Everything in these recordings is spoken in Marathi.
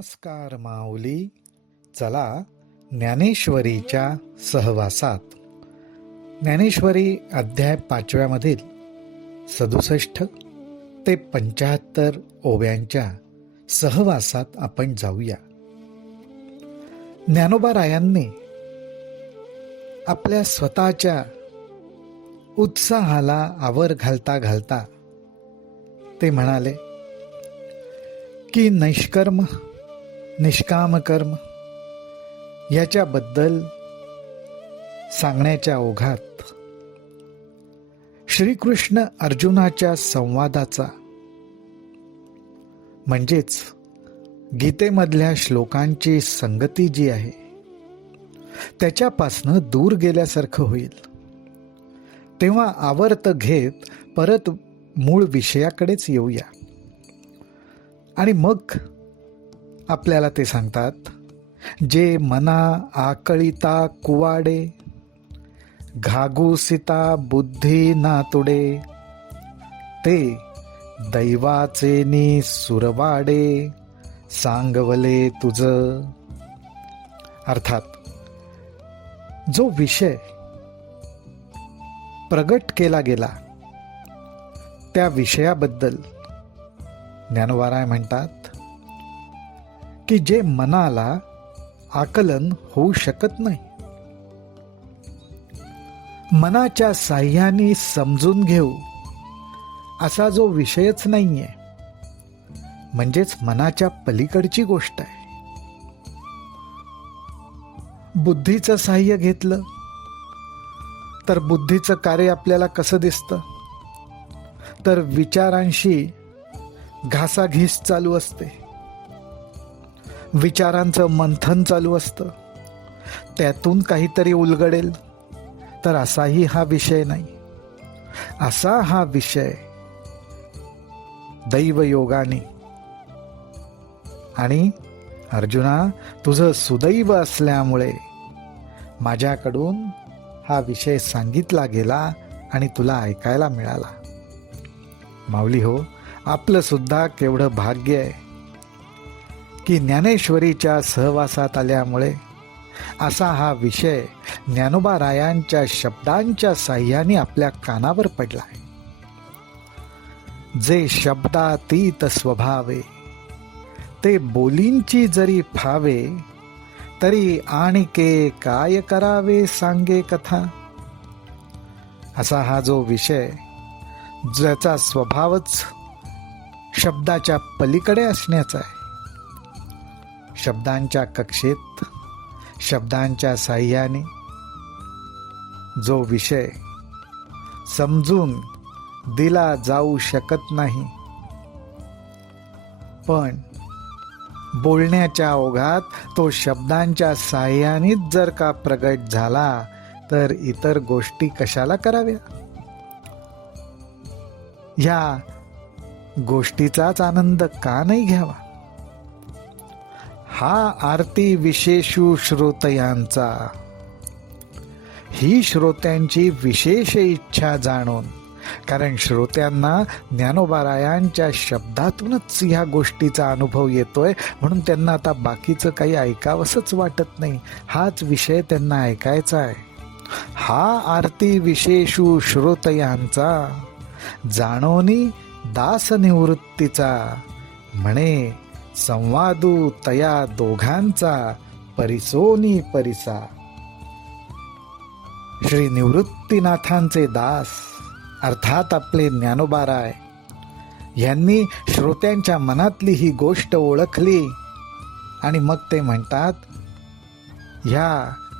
नमस्कार माऊली. चला ज्ञानेश्वरीच्या सहवासात. ज्ञानेश्वरी अध्याय 5 मधील 67 ते 75 ओव्यांच्या सहवासात आपण जाऊया. ज्ञानोबा रायांनी आपल्या स्वतःच्या उत्साहाला आवर घालता घालता ते म्हणाले की नैष्कर्म निष्काम कर्म याच्याबद्दल सांगण्याच्या ओघात श्रीकृष्ण अर्जुनाच्या संवादाचा म्हणजेच गीतेमधल्या श्लोकांची संगती जी आहे त्याच्यापासनं दूर गेल्यासारखं होईल. तेव्हा आवर्त घेत परत मूळ विषयाकडेच येऊया. आणि मग आपल्याला ते सांगतात, जे मना आकळिता कुवाडे, घागुसिता बुद्धी ना तुडे, ते दैवाचे नि सुरवाडे, सांगवले तुझ. अर्थात जो विषय प्रगट केला गेला त्या विषयाबद्दल ज्ञानोबा म्हणतात की जे मनाला आकलन होऊ शकत नाही, मनाच्या साह्याने समजून घेऊ असा जो विषयच नाहीये, म्हणजेच मनाच्या पलीकडची गोष्ट आहे. बुद्धीचं साह्य घेतलं तर बुद्धीचं कार्य आपल्याला कसं दिसतं, तर विचारांशी घासाघीस चालू असते, विचारांचं मंथन चालू असतं, त्यातून काहीतरी उलगडेल. तर असाही हा विषय नाही. असा हा विषय दैवयोगाने, आणि अर्जुना तुझं सुदैव असल्यामुळे माझ्याकडून हा विषय सांगितला गेला आणि तुला ऐकायला मिळाला. माऊली हो, आपलं सुद्धा केवढं भाग्य आहे की ज्ञानेश्वरीच्या सहवासात आल्यामुळे असा हा विषय ज्ञानोबा रायांच्या शब्दांच्या साह्याने आपल्या कानावर पडला आहे. जे शब्दातीत स्वभावे, ते बोलींची जरी फावे, तरी आणिके काय करावे सांगे कथा. असा हा जो विषय ज्याचा स्वभावच शब्दाच्या पलीकडे असण्याचा आहे, शब्दांच्या कक्षेत शब्दांच्या साह्याने जो विषय समजून दिला जाऊ शकत नाही, पण बोलण्याच्या ओघात तो शब्दांच्या साह्यानेच जर का प्रगट झाला तर इतर गोष्टी कशाला कराव्या. ह्या गोष्टीचाच आनंद का नाही घ्यावा. हा आरती विशेषू श्रोतयांचा, ही श्रोत्यांची विशेष इच्छा जाणून, कारण श्रोत्यांना ज्ञानोबा रायांच्या शब्दातूनच ह्या गोष्टीचा अनुभव येतोय, म्हणून त्यांना आता बाकीचं काही ऐकावंसच वाटत नाही. हाच विषय त्यांना ऐकायचा आहे. हा आरती विशेषू श्रोतयांचा, जाणोनी दास निवृत्तीचा, म्हणे संवादू तया दोघांचा, परिसोनी परिसा. श्री निवृत्तीनाथांचे दास अर्थात आपले ज्ञानोबा राय यांनी श्रोत्यांच्या मनातली ही गोष्ट ओळखली आणि मग ते म्हणतात, ह्या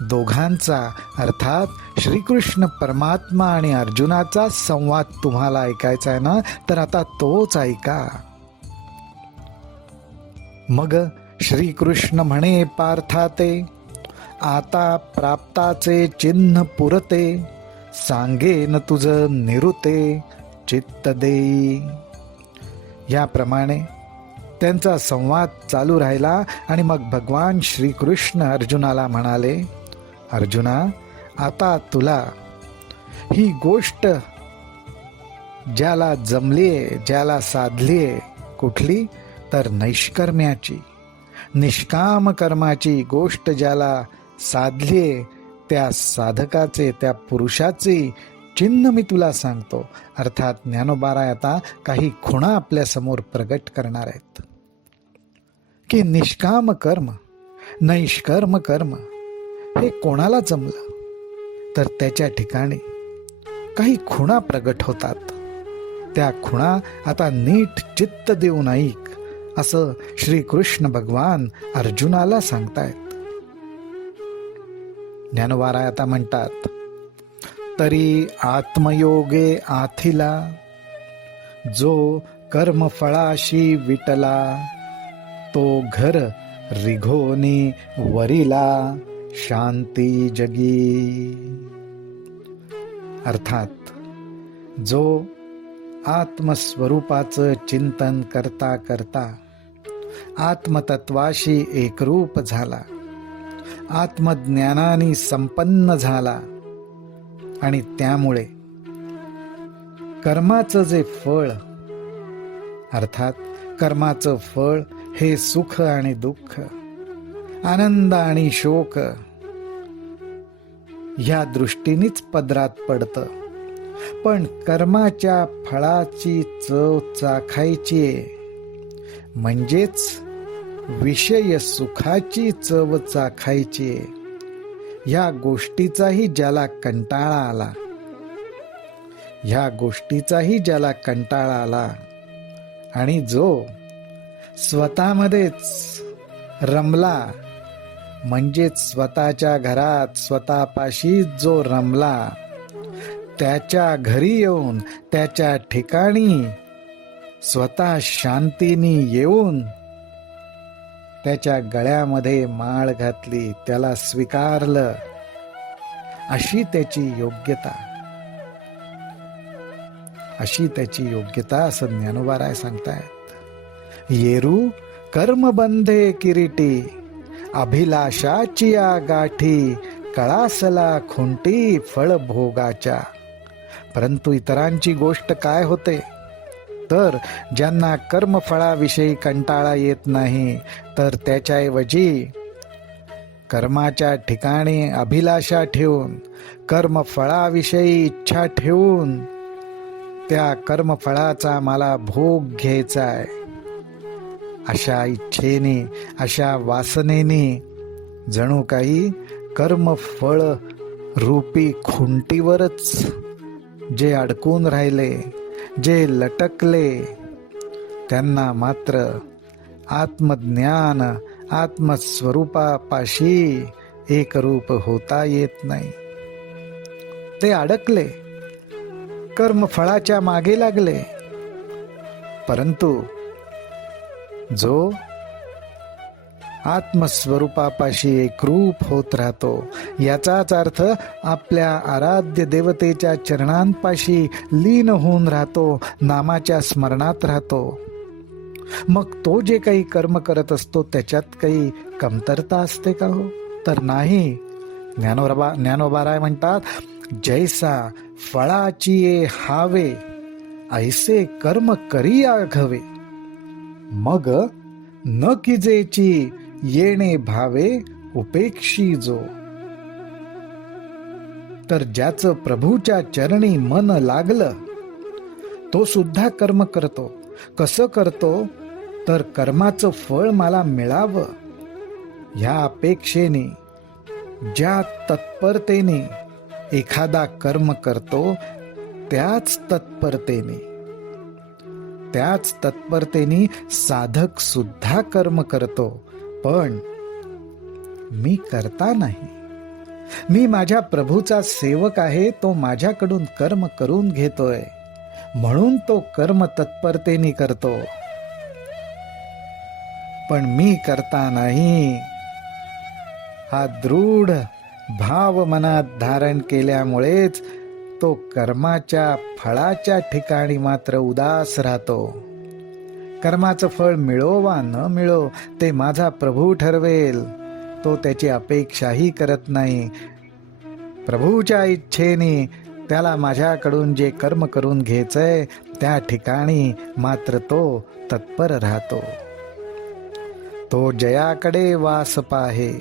दोघांचा अर्थात श्रीकृष्ण परमात्मा आणि अर्जुनाचा संवाद तुम्हाला ऐकायचा आहे ना, तर आता तोच ऐका. मग श्रीकृष्ण म्हणे पार्थाते, आता प्राप्ताचे चिन्ह पुरते, सांगेन तुझं निरुते चित्त देई. याप्रमाणे त्यांचा संवाद चालू राहिला आणि मग भगवान श्रीकृष्ण अर्जुनाला म्हणाले, अर्जुना आता तुला ही गोष्ट ज्याला जमलीये, ज्याला साधलीये, कुठली तर नैष्कर्म्याची, निष्काम कर्माची गोष्ट ज्याला साधलीये त्या साधकाचे, त्या पुरुषाचे चिन्ह मी तुला सांगतो. अर्थात ज्ञानोबाराय आता काही खुणा आपल्या समोर प्रगट करणार आहेत की निष्काम कर्म, नैष्कर्म कर्म हे कोणाला जमलं तर त्याच्या ठिकाणी काही खुणा प्रगट होतात. त्या खुणा आता नीट चित्त देऊन ऐक, असं श्रीकृष्ण भगवान अर्जुनाला सांगतायत. ज्ञानोबाराय आता म्हणतात, तरी आत्मयोगे आथिला जो कर्मफळाशी विटला, तो घर रिघोनी वरिला शांती जगी. अर्थात जो आत्मस्वरूपाचं चिंतन करता करता आत्मतत्वाशी एकरूप झाला, आत्मज्ञानाने संपन्न झाला आणि त्यामुळे कर्माचं जे फळ, अर्थात कर्माचं फळ हे सुख आणि दुःख, आनंद आणि शोक ह्या दृष्टीनेच पदरात पडतं. पण कर्माच्या फळाची चव चाखायची, म्हणजेच विषय सुखाची चव चाखायची, ह्या गोष्टीचाही ज्याला कंटाळा आला, ह्या गोष्टीचाही ज्याला कंटाळा आला आणि जो स्वतःमध्येच रमला, म्हणजेच स्वतःच्या घरात स्वतःपाशी जो रमला, त्याच्या घरी येऊन त्याच्या ठिकाणी स्वतः शांतीने येऊन त्याच्या गळ्यामध्ये माळ घातली, त्याला स्वीकारलं, अशी त्याची योग्यता, अशी त्याची योग्यता असं ज्ञानोबाराय सांगतायत. येरू कर्मबंधे किरीटी, अभिलाषाची या गाठी, कळासला खुंटी फळभोगाच्या. परंतु इतरांची गोष्ट काय होते तर ज्यांना कर्मफळाविषयी कंटाळा येत नाही, तर त्याच्याऐवजी कर्माच्या ठिकाणी अभिलाषा ठेवून, कर्मफळाविषयी इच्छा ठेवून, त्या कर्मफळाचा मला भोग घ्यायचा आहे, अशा इच्छेने, अशा वासनेने जणू काही कर्मफळ रूपी खुंटीवरच जे अडकून राहिले, जे लटकले, त्यांना मात्र आत्मज्ञान, आत्मस्वरूपापाशी एकरूप होता येत नाही. ते अडकले, कर्मफळाच्या मागे लागले. परंतु जो आत्मस्वरूपापाशी एकरूप होत राहतो, याचाच अर्थ आपल्या आराध्य देवतेच्या चरणांपाशी लीन होऊन राहतो, नामाच्या स्मरणात राहतो. मग तो जे काही कर्म करत असतो त्याच्यात काही कमतरता असते का हो? तर नाही. ज्ञानोबाराय म्हणतात, जैसा फळाची ये हावे, ऐसे कर्म करी आघवे, मग न किजेची येणे भावे उपेक्षी जो. तर ज्याचं प्रभूच्या चरणी मन लागलं तो सुद्धा कर्म करतो. कसं करतो तर कर्माचं फळ मला मिळावं ह्या अपेक्षेने, ज्या तत्परतेने एखादा कर्म करतो, त्याच तत्परतेने साधक सुद्धा कर्म करतो. पण मी करता नाही, मी माझ्या प्रभूचा सेवक आहे, तो माझ्याकडून कर्म करून घेतोय, म्हणून तो कर्म तत्परतेने करतो. पण मी करता नाही, हा दृढ भाव मनात धारण केल्यामुळेच तो कर्माच्या फळाच्या ठिकाणी मात्र उदास राहतो. कर्माचं फळ मिळो वा न मिळो ते माझा प्रभू ठरवेल, तो त्याची अपेक्षाही करत नाही. प्रभूच्या इच्छेने त्याला माझ्याकडून जे कर्म करून घ्यायचंय त्या ठिकाणी मात्र तो तत्पर राहतो. तो जयाकडे वास पाहे,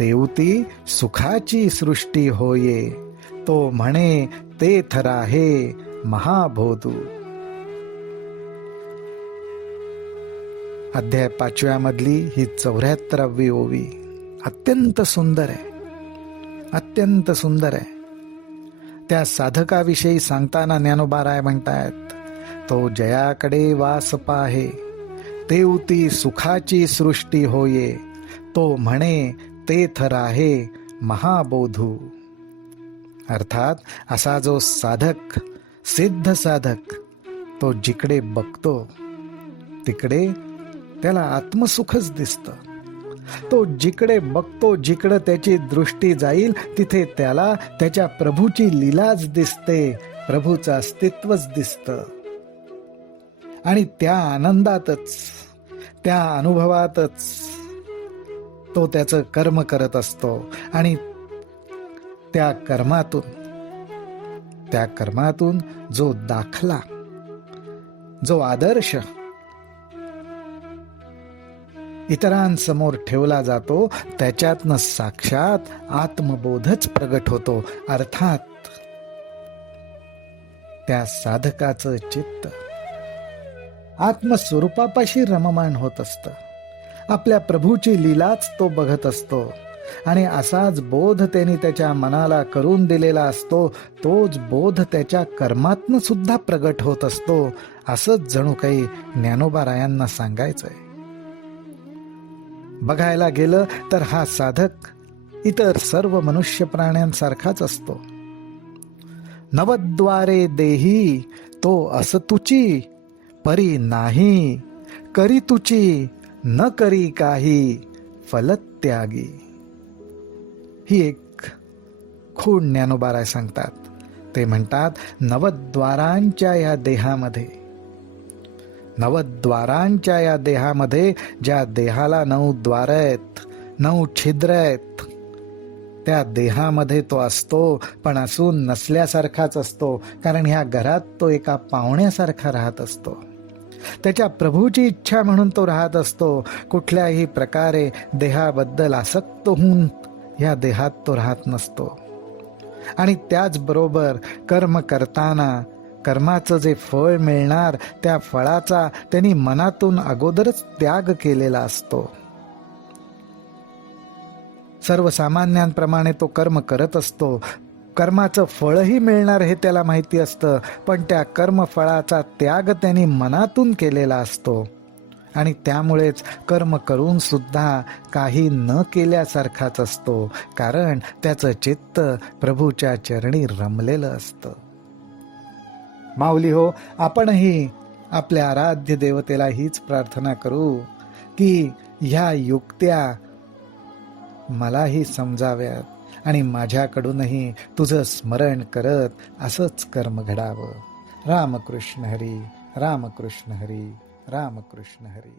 तेवती सुखाची सृष्टी होये, तो म्हणे तेथ राहे महाबोधू. अध्याय 5व्या मधली ही 74वी ओवी अत्यंत सुंदर आहे, अत्यंत सुंदर आहे. त्या साधकाविषयी सांगताना ज्ञानोबाराय म्हणतायत, तो जयाकडे वास पाहे, तेवती सुखाची सृष्टी होये, तो म्हणे तेथ राहे महाबोधू. अर्थात असा जो साधक, सिद्ध साधक, तो जिकडे बघतो तिकडे त्याला आत्मसुखच दिसतं. तो जिकडे बघतो, जिकडे त्याची दृष्टी जाईल तिथे त्याला त्याच्या प्रभूची लीलाच दिसते, प्रभूचं अस्तित्वच दिसतं. आणि त्या आनंदातच, त्या अनुभवातच तो त्याचं कर्म करत असतो. आणि त्या कर्मातून जो दाखला, जो आदर्श इतरांसमोर ठेवला जातो, त्याच्यातनं साक्षात आत्मबोधच प्रगट होतो. अर्थात त्या साधकाचं चित्त आत्मस्वरूपापाशी रममाण होत असतं. आपल्या प्रभूची लीलाच तो बघत असतो. आणि असाच बोध त्यांनी त्याच्या मनाला करून दिलेला असतो. तोच बोध त्याच्या कर्मातनं सुद्धा प्रगट होत असतो. असंच जणू काही ज्ञानोबारायांना सांगायचंय. बघायला गेलं तर हा साधक इतर सर्व मनुष्य प्राण्यांसारखाच असतो. नवद्वारे देही तो असतुची, परी नाही करी तुची, न करी काही फलत्यागी. ही एक खूण ज्ञानोबाराय सांगतात. ते म्हणतात, नवद्वारांच्या या देहामध्ये, नवद्वारांच्या या देहामध्ये, ज्या देहाला 9 द्वार आहेत, 9 छिद्र आहेत, त्या देहामध्ये तो असतो, पण असून नसल्यासारखाच असतो. कारण ह्या घरात तो एका पाहुण्यासारखा राहत असतो. त्याच्या प्रभूची इच्छा म्हणून तो राहत असतो. कुठल्याही प्रकारे देहाबद्दल आसक्त होऊन या देहात तो राहत नसतो. आणि त्याचबरोबर कर्म करताना कर्माचं जे फळ मिळणार, त्या फळाचा त्यांनी मनातून अगोदरच त्याग केलेला असतो. सर्वसामान्यांप्रमाणे तो कर्म करत असतो. कर्माचं फळही मिळणार हे त्याला माहिती असतं, पण त्या कर्मफळाचा त्याग त्यांनी मनातून केलेला असतो. आणि त्यामुळेच कर्म करून सुद्धा काही न केल्यासारखाच असतो. कारण त्याचं चित्त प्रभूच्या चरणी रमलेलं असतं. माऊली हो, आपणही आपल्या आराध्य देवतेला हीच प्रार्थना करू की ह्या युक्त्या मलाही समजाव्यात आणि माझ्याकडूनही तुझं स्मरण करत असंच कर्म घडावं. रामकृष्ण हरी, रामकृष्ण हरी, रामकृष्ण हरी.